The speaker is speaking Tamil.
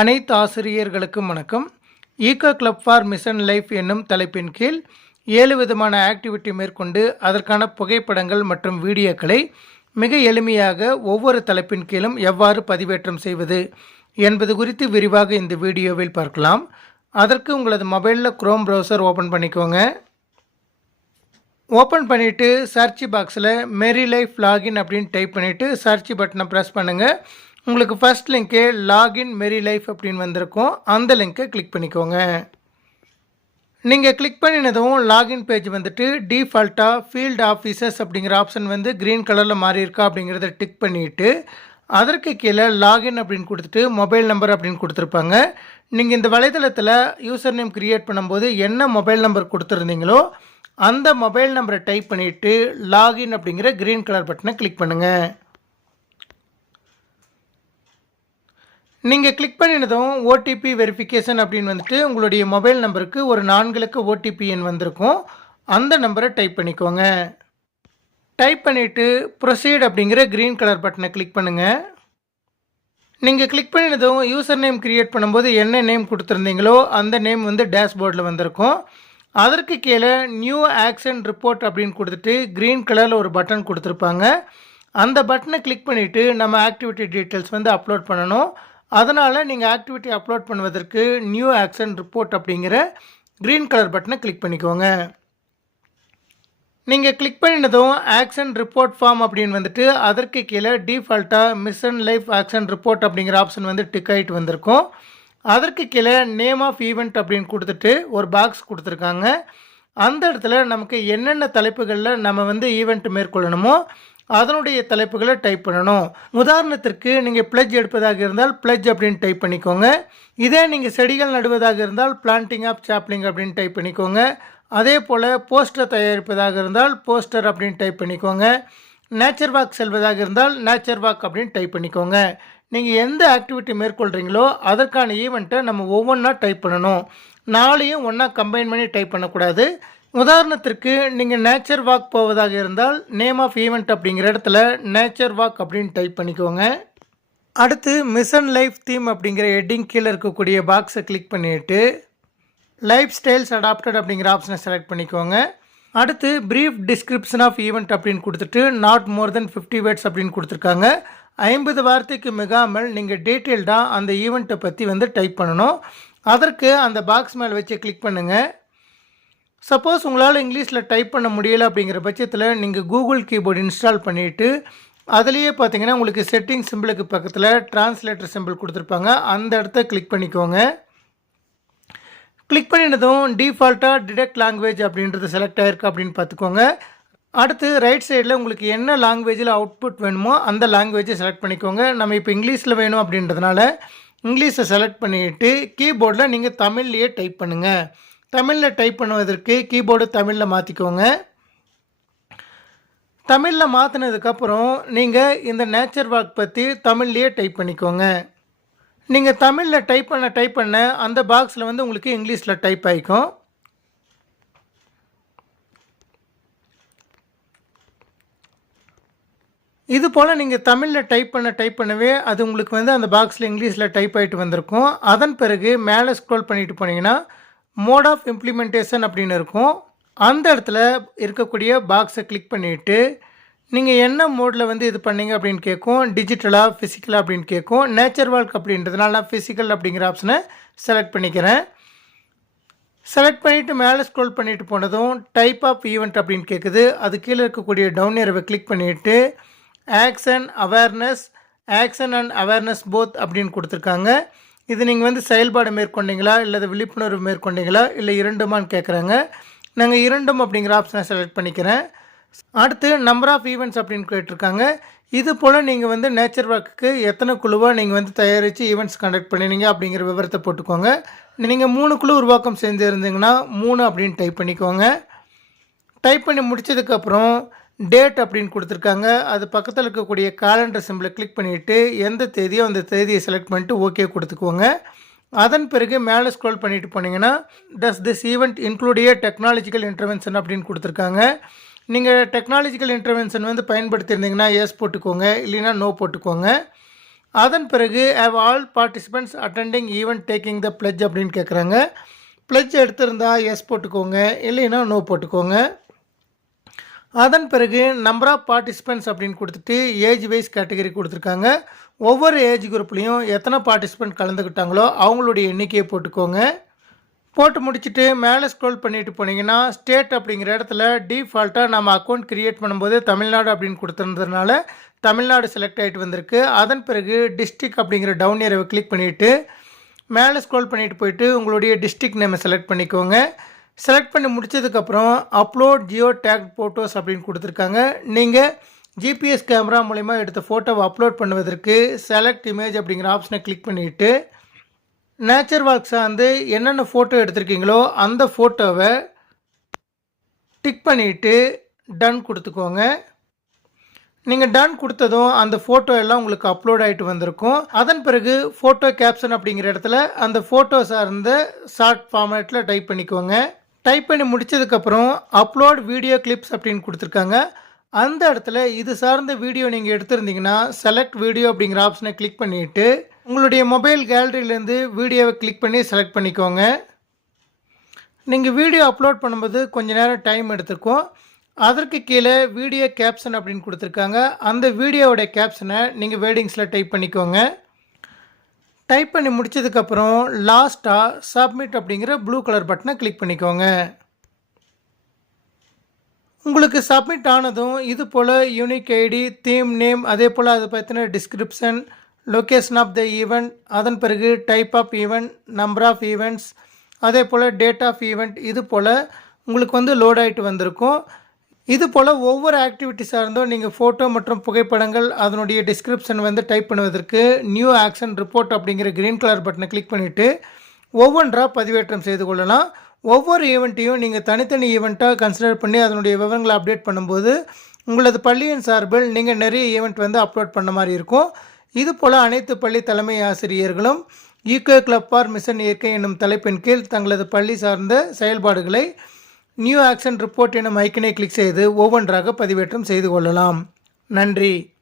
அனைத்து ஆசிரியர்களுக்கும் வணக்கம். Eco club for mission life என்னும் தலைப்பின் கீழ் ஏழு விதமான ஆக்டிவிட்டி மேற்கொண்டு அதற்கான புகைப்படங்கள் மற்றும் வீடியோக்களை மிக எளிமையாக ஒவ்வொரு தலைப்பின் கீழும் எவ்வாறு பதிவேற்றம் செய்வது என்பது குறித்து விரிவாக இந்த வீடியோவில் பார்க்கலாம். அதற்கு உங்களது மொபைலில் குரோம் ப்ரௌசர் ஓப்பன் பண்ணிக்கோங்க. ஓப்பன் பண்ணிவிட்டு சர்ச் பாக்ஸில் மெரி லைஃப் லாகின் அப்படின்னு டைப் பண்ணிவிட்டு சர்ச் பட்டனை ப்ரெஸ் பண்ணுங்கள் உங்களுக்கு ஃபர்ஸ்ட் லிங்க்கு லாகின் மெரி லைஃப் அப்படின்னு வந்திருக்கும். அந்த லிங்க்கை கிளிக் பண்ணிக்கோங்க. நீங்கள் கிளிக் பண்ணினதும் லாகின் பேஜ் வந்துட்டு டீஃபால்ட்டாக ஃபீல்டு ஆஃபீஸர்ஸ் அப்படிங்கிற ஆப்ஷன் வந்து க்ரீன் கலரில் மாறி இருக்கா அப்படிங்கிறத டிக் பண்ணிவிட்டு அதற்கு கீழே லாகின் அப்படின்னு கொடுத்துட்டு மொபைல் நம்பர் அப்படின்னு கொடுத்துருப்பாங்க. நீங்கள் இந்த வலைதளத்தில் யூசர் நேம் க்ரியேட் பண்ணும்போது என்ன மொபைல் நம்பர் கொடுத்துருந்தீங்களோ அந்த மொபைல் நம்பரை டைப் பண்ணிவிட்டு லாகின் அப்படிங்கிற க்ரீன் கலர் பட்டனை கிளிக் பண்ணுங்கள் நீங்கள் கிளிக் பண்ணினதும் ஓடிபி வெரிஃபிகேஷன் அப்படின்னு வந்துட்டு உங்களுடைய மொபைல் நம்பருக்கு ஒரு நான்குலக்க ஓடிபி எண் வந்திருக்கும். அந்த நம்பரை டைப் பண்ணிக்கோங்க. டைப் பண்ணிவிட்டு ப்ரொசீட் அப்படிங்கிற க்ரீன் கலர் பட்டனை கிளிக் பண்ணுங்கள் நீங்கள் கிளிக் பண்ணினதும் யூசர் நேம் க்ரியேட் பண்ணும்போது என்ன நேம் கொடுத்துருந்தீங்களோ அந்த நேம் வந்து டேஷ்போர்டில் வந்திருக்கும். அதற்கு கீழே நியூ ஆக்ஷன் ரிப்போர்ட் அப்படின்னு கொடுத்துட்டு க்ரீன் கலரில் ஒரு பட்டன் கொடுத்துருப்பாங்க. அந்த பட்டனை கிளிக் பண்ணிவிட்டு நம்ம ஆக்டிவிட்டி டீட்டெயில்ஸ் வந்து அப்லோட் பண்ணணும். அதனால் நீங்கள் ஆக்டிவிட்டி அப்லோட் பண்ணுவதற்கு நியூ ஆக்ஷன் ரிப்போர்ட் அப்படிங்கிற க்ரீன் கலர் பட்டனை கிளிக் பண்ணிக்கோங்க. நீங்கள் கிளிக் பண்ணினதும் ஆக்ஷன் ரிப்போர்ட் ஃபார்ம் அப்படின்னு வந்துட்டு அதற்கு கீழே டிஃபால்ட்டாக மிஷன் லைஃப் ஆக்ஷன் ரிப்போர்ட் அப்படிங்கிற ஆப்ஷன் வந்து டிக் ஆகிட்டு வந்திருக்கும். அதற்கு கீழே நேம் ஆஃப் ஈவெண்ட் அப்படின்னு கொடுத்துட்டு ஒரு பாக்ஸ் கொடுத்துருக்காங்க. அந்த இடத்துல நமக்கு என்னென்ன தலைப்புகளில் நம்ம வந்து ஈவெண்ட் மேற்கொள்ளணுமோ அதனுடைய தலைப்புகளை டைப் பண்ணணும். உதாரணத்திற்கு நீங்கள் பிளட்ஜ் எடுப்பதாக இருந்தால் பிளட்ஜ் அப்படின்னு டைப் பண்ணிக்கோங்க. இதே நீங்கள் செடிகள் நடுவதாக இருந்தால் பிளான்டிங் ஆஃப் சாப்ளிங் அப்படின்னு டைப் பண்ணிக்கோங்க. அதே போல் போஸ்டர் தயாரிப்பதாக இருந்தால் போஸ்டர் அப்படின்னு டைப் பண்ணிக்கோங்க. நேச்சர் வாக் செல்வதாக இருந்தால் நேச்சர் வாக் அப்படின்னு டைப் பண்ணிக்கோங்க. நீங்கள் எந்த ஆக்டிவிட்டி மேற்கொள்கிறீங்களோ அதற்கான ஈவெண்ட்டை நம்ம ஒவ்வொன்றா டைப் பண்ணணும். நாளையும் ஒன்றா கம்பைன் பண்ணி டைப் பண்ணக்கூடாது. உதாரணத்திற்கு நீங்கள் நேச்சர் வாக் போவதாக இருந்தால் நேம் ஆஃப் ஈவெண்ட் அப்படிங்கிற இடத்துல நேச்சர் வாக் அப்படின்னு டைப் பண்ணிக்கோங்க. அடுத்து மிஷன் லைஃப் தீம் அப்படிங்கிற ஹெட்டிங் கீழே இருக்கக்கூடிய பாக்ஸை கிளிக் பண்ணிவிட்டு லைஃப் ஸ்டைல்ஸ் அடாப்டட் அப்படிங்கிற ஆப்ஷனை செலக்ட் பண்ணிக்கோங்க. அடுத்து ப்ரீஃப் டிஸ்கிரிப்ஷன் ஆஃப் ஈவெண்ட் அப்படின்னு கொடுத்துட்டு not more than fifty words அப்படின்னு கொடுத்துருக்காங்க. ஐம்பது வார்த்தைக்கு மிகாமல் நீங்கள் டீட்டெயில்டாக அந்த ஈவெண்ட்டை பற்றி வந்து டைப் பண்ணணும். அதற்கு அந்த பாக்ஸ் மேலே வச்சு கிளிக் பண்ணுங்கள் சப்போஸ் உங்களால் இங்கிலீஷில் டைப் பண்ண முடியலை அப்படிங்கிற பட்சத்தில் நீங்கள் கூகுள் கீபோர்டு இன்ஸ்டால் பண்ணிவிட்டு அதுலேயே பார்த்தீங்கன்னா உங்களுக்கு செட்டிங் சிம்பிளுக்கு பக்கத்தில் டிரான்ஸ்லேட்டர் சிம்பிள் கொடுத்துருப்பாங்க. அந்த இடத்த கிளிக் பண்ணிக்கோங்க. கிளிக் பண்ணினதும் டிஃபால்ட்டாக டிடெக்ட் லாங்குவேஜ் அப்படின்றது செலக்ட் ஆகிருக்கு அப்படின்னு பார்த்துக்கோங்க. அடுத்து ரைட் சைடில் உங்களுக்கு என்ன லாங்குவேஜில் அவுட்புட் வேணுமோ அந்த லாங்குவேஜை செலக்ட் பண்ணிக்கோங்க. நம்ம இப்போ இங்கிலீஷில் வேணும் அப்படின்றதுனால இங்கிலீஷை செலக்ட் பண்ணிவிட்டு கீபோர்டில் நீங்கள் தமிழ்லேயே டைப் பண்ணுங்கள் தமிழில் டைப் பண்ணுவதற்கு கீபோர்டு தமிழில் மாற்றிக்கோங்க தமிழில் மாற்றினதுக்கப்புறம் நீங்கள் இந்த நேச்சர் வாக் பற்றி தமிழ்லேயே டைப் பண்ணிக்கோங்க. நீங்கள் தமிழில் டைப் பண்ண டைப் பண்ண அந்த பாக்ஸில் வந்து உங்களுக்கு இங்கிலீஷில் டைப் ஆகிக்கும் இது போல் நீங்கள் தமிழில் டைப் பண்ண டைப் பண்ணவே அது உங்களுக்கு வந்து அந்த பாக்ஸில் இங்கிலீஷில் டைப் ஆகிட்டு வந்திருக்கும். அதன் பிறகு மேலே ஸ்க்ரோல் பண்ணிட்டு போனீங்கன்னா மோட் ஆஃப் இம்ப்ளிமெண்டேஷன் அப்படின்னு இருக்கும். அந்த இடத்துல இருக்கக்கூடிய பாக்ஸை கிளிக் பண்ணிவிட்டு நீங்கள் என்ன மோடில் வந்து இது பண்ணீங்க அப்படின்னு கேட்கும். டிஜிட்டலாக ஃபிசிக்கலாக அப்படின்னு கேட்கும். நேச்சர் வால்க் அப்படின்றதுனால நான் ஃபிசிக்கல் அப்படிங்கிற ஆப்ஷனை செலக்ட் பண்ணிக்கிறேன். செலக்ட் பண்ணிவிட்டு மேலே ஸ்க்ரோல் பண்ணிவிட்டு போனதும் டைப் ஆஃப் ஈவெண்ட் அப்படின்னு கேட்குது அது கீழே இருக்கக்கூடிய டவுன் ஏரவை கிளிக் பண்ணிவிட்டு action awareness action and awareness both அப்படின்னு கொடுத்துருக்காங்க. இது நீங்கள் வந்து செயல்பாடு மேற்கொண்டீங்களா இல்லை விழிப்புணர்வு மேற்கொண்டீங்களா இல்லை இரண்டுமான்னு கேட்குறாங்க நாங்கள் இரண்டும் அப்படிங்கிற ஆப்ஷனை செலக்ட் பண்ணிக்கிறேன். அடுத்து நம்பர் ஆஃப் ஈவெண்ட்ஸ் அப்படின்னு கேட்டிருக்காங்க. இது போல் நீங்கள் வந்து நேச்சர் வாக்குக்கு எத்தனை குழுவாக நீங்கள் வந்து தயாரித்து ஈவெண்ட்ஸ் கண்டக்ட் பண்ணினீங்க அப்படிங்கிற விவரத்தை போட்டுக்கோங்க. நீங்கள் மூணு குழு உருவாக்கம் செஞ்சுருந்தீங்கன்னா மூணு அப்படின்னு டைப் பண்ணிக்கோங்க. டைப் பண்ணி முடித்ததுக்கப்புறம் டேட் அப்படின்னு கொடுத்துருக்காங்க. அது பக்கத்தில் இருக்கக்கூடிய காலண்டர் சிம்பிளை கிளிக் பண்ணிவிட்டு எந்த தேதியோ அந்த தேதியை செலக்ட் பண்ணிட்டு ஓகே கொடுத்துக்கோங்க. அதன் பிறகு மேலே ஸ்க்ரோல் பண்ணிட்டு போனீங்கன்னா does this event include a technological intervention அப்படின்னு கொடுத்துருக்காங்க. நீங்கள் டெக்னாலஜிக்கல் இன்டர்வென்ஷன் வந்து பயன்படுத்தியிருந்தீங்கன்னா எஸ் போட்டுக்கோங்க. இல்லைன்னா நோ போட்டுக்கோங்க. அதன் பிறகு how all participants attending event taking the pledge அப்படின்னு கேட்குறாங்க பிளட்ஜ் எடுத்திருந்தா எஸ் போட்டுக்கோங்க. இல்லைன்னா நோ போட்டுக்கோங்க. அதன் பிறகு நம்பர் ஆஃப் பார்ட்டிசிபெண்ட்ஸ் அப்படின்னு கொடுத்துட்டு ஏஜ் வைஸ் கேட்டகரி கொடுத்துருக்காங்க. ஒவ்வொரு ஏஜ் குரூப்லேயும் எத்தனை பார்ட்டிசிபெண்ட் கலந்துக்கிட்டாங்களோ அவங்களுடைய எண்ணிக்கையை போட்டுக்கோங்க. போட்டு முடிச்சுட்டு மேலே ஸ்க்ரோல் பண்ணிட்டு போனீங்கன்னா ஸ்டேட் அப்படிங்கிற இடத்துல டிஃபால்ட்டாக நம்ம அக்கௌண்ட் க்ரியேட் பண்ணும்போது தமிழ்நாடு அப்படின்னு கொடுத்துருந்ததுனால தமிழ்நாடு செலக்ட் ஆகிட்டு வந்திருக்கு. அதன் பிறகு டிஸ்ட்ரிக் அப்படிங்கிற டவுன் ஏரவை கிளிக் பண்ணிவிட்டு மேலே ஸ்க்ரோல் பண்ணிட்டு போயிட்டு உங்களுடைய டிஸ்ட்ரிக் நேமை செலக்ட் பண்ணிக்கோங்க. செலக்ட் பண்ணி முடிச்சதுக்கப்புறம் அப்லோட் ஜியோ டேக் ஃபோட்டோஸ் அப்படின்னு கொடுத்துருக்காங்க. நீங்கள் ஜிபிஎஸ் கேமரா மூலிமா எடுத்த ஃபோட்டோவை அப்லோட் பண்ணுவதற்கு செலக்ட் இமேஜ் அப்படிங்கிற ஆப்ஷனை கிளிக் பண்ணிவிட்டு நேச்சர் வாக் சார்ந்து என்னென்ன ஃபோட்டோ எடுத்திருக்கீங்களோ அந்த ஃபோட்டோவை டிக் பண்ணிவிட்டு டன் கொடுத்துக்கோங்க. நீங்கள் டன் கொடுத்ததும் அந்த ஃபோட்டோ எல்லாம் உங்களுக்கு அப்லோட் ஆகிட்டு வந்திருக்கும். அதன் பிறகு ஃபோட்டோ கேப்ஷன் அப்படிங்கிற இடத்துல அந்த ஃபோட்டோ சார்ந்த ஷார்ட் ஃபார்மேட்டில் டைப் பண்ணிக்கோங்க. டைப் பண்ணி முடிச்சதுக்கப்புறம் அப்லோட் வீடியோ கிளிப்ஸ் அப்படின்னு கொடுத்துருக்காங்க. அந்த இடத்துல இது சார்ந்த வீடியோ நீங்கள் எடுத்திருந்தீங்கன்னா செலக்ட் வீடியோ அப்படிங்கிற ஆப்ஷனை கிளிக் பண்ணிவிட்டு உங்களுடைய மொபைல் கேலரியிலேருந்து வீடியோவை கிளிக் பண்ணி செலக்ட் பண்ணிக்கோங்க. நீங்கள் வீடியோ அப்லோட் பண்ணும்போது கொஞ்ச நேரம் டைம் எடுத்துருக்கோம். அதற்கு கீழே வீடியோ கேப்ஷன் அப்படின்னு கொடுத்துருக்காங்க. அந்த வீடியோவோட கேப்ஷனை நீங்கள் வேர்டிங்ஸில் டைப் பண்ணிக்கோங்க. டைப் பண்ணி முடிச்சதுக்கப்புறம் லாஸ்ட்டாக சப்மிட் அப்படிங்கிற ப்ளூ கலர் பட்டனை கிளிக் பண்ணிக்கோங்க. உங்களுக்கு சப்மிட் ஆனதும் இது போல் யூனிக் ஐடி தீம் நேம் அதே போல் அதை பற்றின description location of the event அதன் பிறகு type of event number of events அதே போல் டேட் ஆஃப் ஈவெண்ட் இது போல் உங்களுக்கு வந்து லோட் ஆகிட்டு வந்திருக்கும். இது போல் ஒவ்வொரு ஆக்டிவிட்டி சார்ந்தும் நீங்கள் ஃபோட்டோ மற்றும் புகைப்படங்கள் அதனுடைய டிஸ்கிரிப்ஷன் வந்து டைப் பண்ணுவதற்கு நியூ ஆக்ஷன் ரிப்போர்ட் அப்படிங்கிற க்ரீன் கலர் பட்டனை கிளிக் பண்ணிவிட்டு ஒவ்வொன்றாக பதிவேற்றம் செய்து கொள்ளலாம். ஒவ்வொரு ஈவெண்ட்டையும் நீங்கள் தனித்தனி ஈவெண்ட்டாக கன்சிடர் பண்ணி அதனுடைய விவரங்களை அப்டேட் பண்ணும்போது உங்களது பள்ளியின் சார்பில் நீங்கள் நிறைய ஈவெண்ட் வந்து அப்லோட் பண்ண மாதிரி இருக்கும். இது போல் அனைத்து பள்ளி தலைமை ஆசிரியர்களும் ஈகோ கிளப் ஃபார் மிஷன் இயற்கை என்னும் தலைப்பின் கீழ் தங்களது பள்ளி சார்ந்த செயல்பாடுகளை நியூ ஆக்ஷன் ரிப்போர்ட் எனும் ஐக்கனை கிளிக் செய்து ஒவ்வொன்றாக பதிவேற்றம் செய்து கொள்ளலாம். நன்றி.